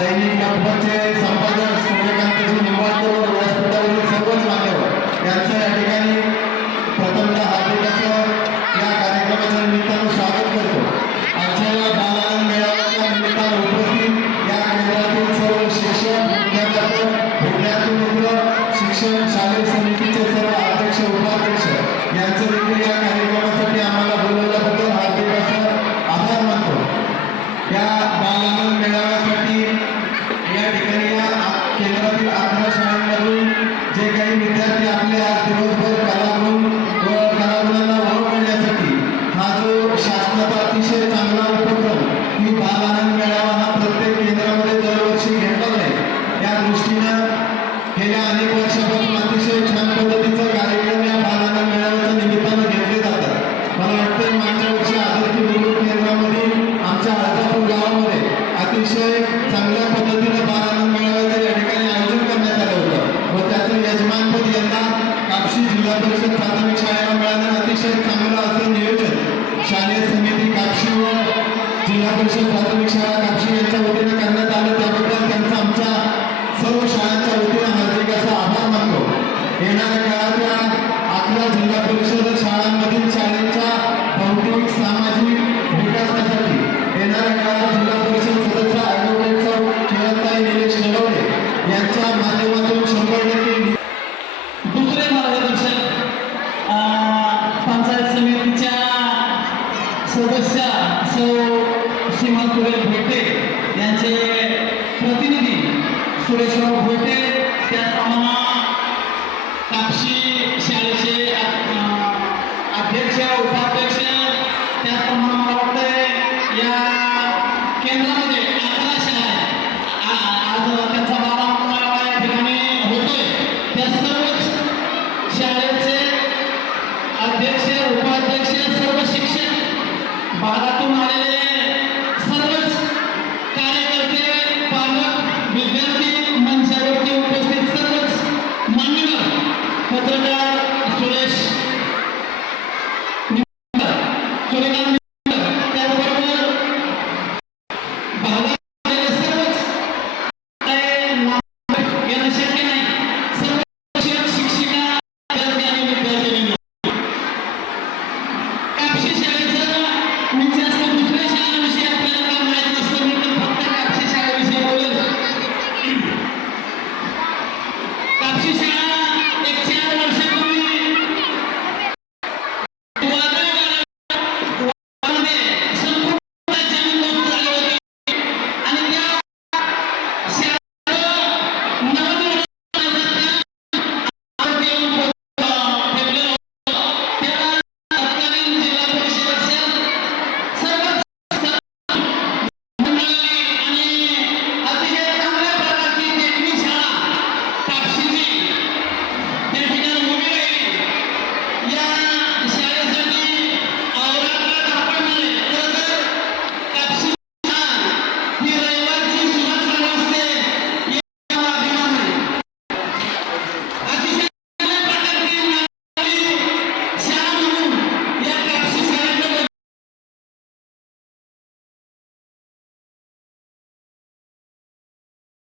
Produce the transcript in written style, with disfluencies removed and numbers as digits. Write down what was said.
दैनिक नागपूरचे संपादक सूर्यकांतजी निंबाळकर व्यासपीठावरील सर्वच मान्यवर यांचं या ठिकाणी प्रथमतः हार्दिक असं या कार्यक्रमाच्या निमित्तानं स्वागत करतो। आजच्या या बालआनंद मेळाव्याच्या निमित्तानं उपस्थित या केंद्रातील सर्व शिक्षक विद्यार्थी विद्यार्थी मित्र शिक्षण शालेय समितीचे सर्व अध्यक्ष उपाध्यक्ष यांचं देखील या कार्यक्रमासाठी आम्हाला बोलवल्याबद्दल हार्दिक असं आभार मानतो। या बालआनंद मेळाव्यासाठी या ठिकाणी या केंद्रातील 11 शाळांमधून जे काही विद्यार्थी आपले आज दिवसभर कलागुण व कलागुणांना वाव मिळण्यासाठी हा जो शासनाचा अतिशय चांगला उपक्रम की बालआनंद मेळावा हा प्रत्येक केंद्रामध्ये दरवर्षी घेतला जाईल या दृष्टीनं गेल्या अनेक वर्षापासून अतिशय छान पद्धतीचा कार्यक्रम या बालआनंद मेळाव्याच्या निमित्तानं घेतले जातात। मला वाटतं मागच्या वर्षी आदर्श गुरुकुल केंद्रामध्ये आमच्या अर्धापूर गावामध्ये अतिशय चांगल्या